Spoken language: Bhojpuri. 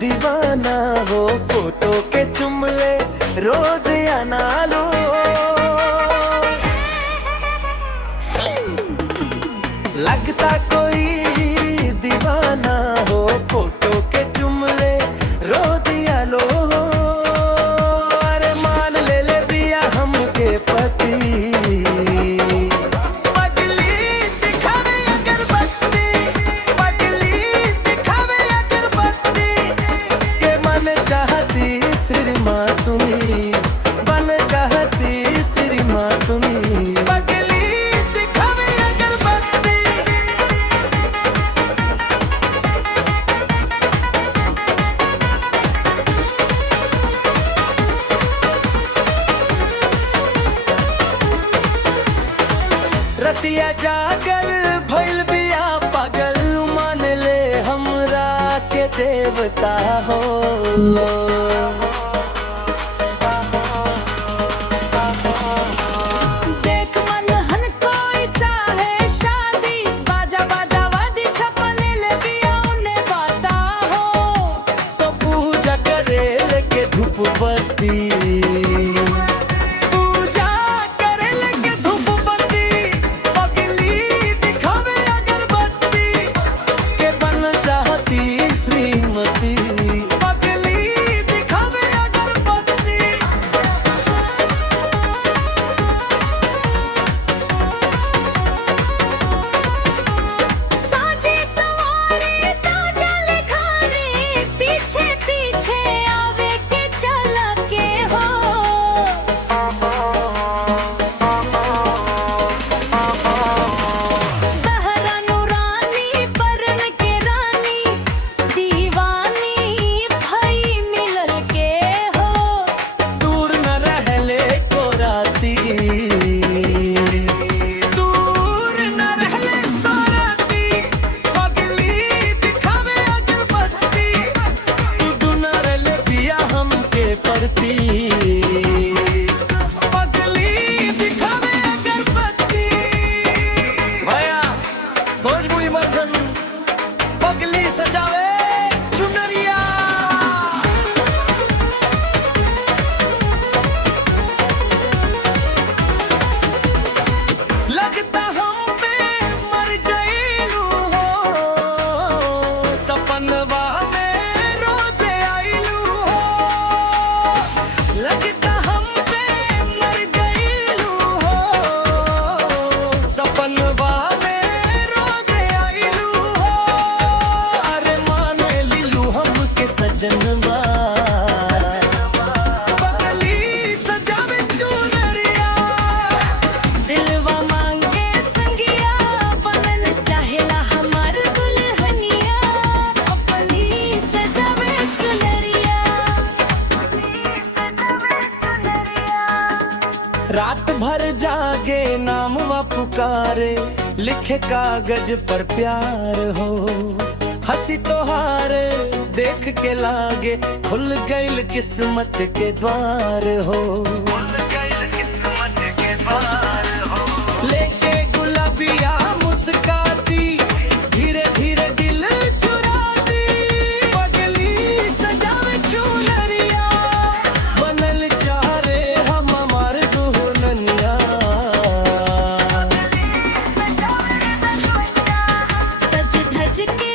दीवाना हो, फोटो के चुमले रोज या ना लो। लगता कोई दीवाना हो, फोटो के चुमले रोज या लो। अरे मान ले ले बिया हमके पति, रतिया जागल भइल बिया पागल, मान ले हमरा के देवता हो। देख मन हन कोई चाहे शादी, बाजा बाजा वादी छपले ले बिया उन्हें पता हो। तो पूजा करे लेके धूप बत्ती, पगली सजावे चुनरिया। लगता हम पे मर गईलू हो, सपनवा में रोजे आईलू हो। लगता हम पे मर गईलू हो, सपनवा जनवा। पगली सजावे चुनरिया, दिलवा मांगे संगिया, बनल चाहेला हमार दुल्हनिया। पगली सजावे चुनरिया। रात भर जागे नामवा पुकारे, लिखे कागज पर प्यार हो। हंसी तोहार देख के लागे खुल गइल किस्मत के द्वार हो। लेके गुलाबिया मुस्काती, धीरे धीरे दिल चुराती। पगली सजावे चुनरिया, बनल चारे हम हमार दुल्हनिया। सज धज के